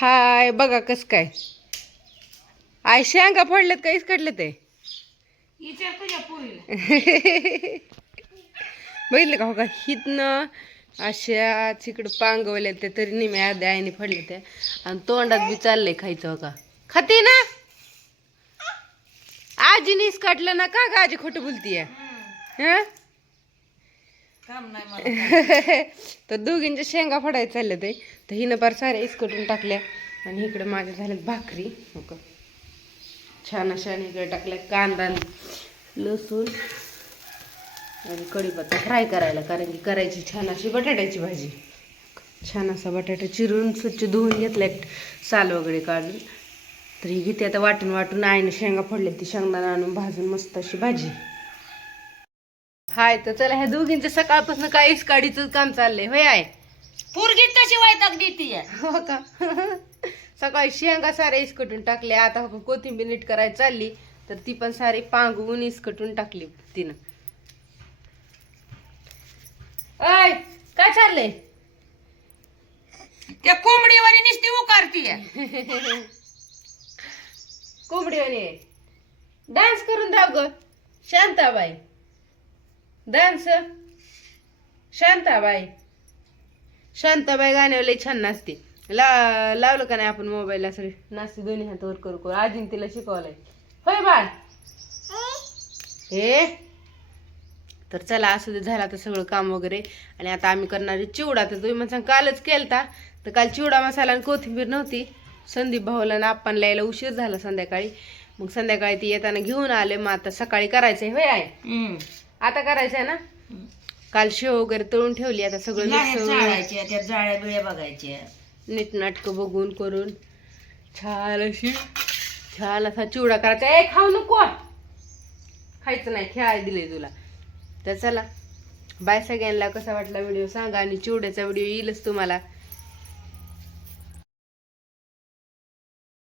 हाय बघा कस काय. आय शेंगा फोडलेत काहीच काढले ते. बघितलं का हो का? हितनं अशा तिकडं पांगवल्या त्या तरी निम्या अर्ध्या आईने फडले त्या आणि तोंडात बी चाललंय खायचं हो का? खाते ना. आजीनीच काढलं ना का ग? आजी खोटं बोलतीय. हं. नाही तर दोघींच्या शेंगा फोडायला चालले ते. तर हिनं पार साऱ्या इसकटून टाकल्या आणि इकडे माझ्या झाल्यात भाकरी. हो का छान अशा आणि इकडे टाकल्या कांदा लसूण आणि कढीपत्ता फ्राय करायला कारण की करायची छान अशी बटाट्याची भाजी. छान असा बटाटा चिरून स्वच्छ धुवून घेतला साल वगैरे काढून. तर ही घेते आता वाटून वाटून आईने शेंगा फोडल्या ती शेंगदाणा आणून भाजून मस्त अशी भाजी. हाय तर चला ह्या दोघींचं सकाळपासून काहीच काडीचं काम चाललंय? होय आहे? पोरगी तशी वायताक देते हो का? सकाळी शेंगा सारे इसकटून टाकले आता हो कोथिंबीर नीट करायला चालली तर ती पण सारी पांगवून इसकटून टाकली तिनं. अय काय चाललंय? त्या कोंबडीवाली नुसती उकारतीये. कोंबडीवाणी डान्स करून दाव ग शांताबाई. डान्स शांताबाई. शांताबाई गाण्यावर लई छान नाचते. ला लावलं का नाही आपण मोबाईलला सगळे? नाचते दोन्ही हातावर करू करू. आजीने तिला शिकवलंय. होय बाळ. हे? तर चला असू दे झालं आता सगळं काम वगैरे. आणि आता आम्ही करणारे चिवडा. तर तुम्ही म्हणसान कालच केलता. तर काल चिवडा मसाला आणि कोथिंबीर नव्हती. संदीप भाऊला ना आपण यायला उशीर झाला संध्याकाळी. मग संध्याकाळी ती येताना घेऊन आले. मग आता सकाळी करायचंय होय आहे आता करायचंय ना? काल शेव वगैरे तळून ठेवली आता सगळं मिक्स जाळायच्या त्या जाळ्या बिळ्या बघायच्या नीटनाटकं बघून करून. छान अशी छान असा चिवडा करायचा. ए खाऊ नको. खायचं नाही खेळायला दिले तुला. तर चला बाय सगळ्यांना. कसा वाटला व्हिडिओ सांगा आणि चिवड्याचा व्हिडिओ येईलच तुम्हाला.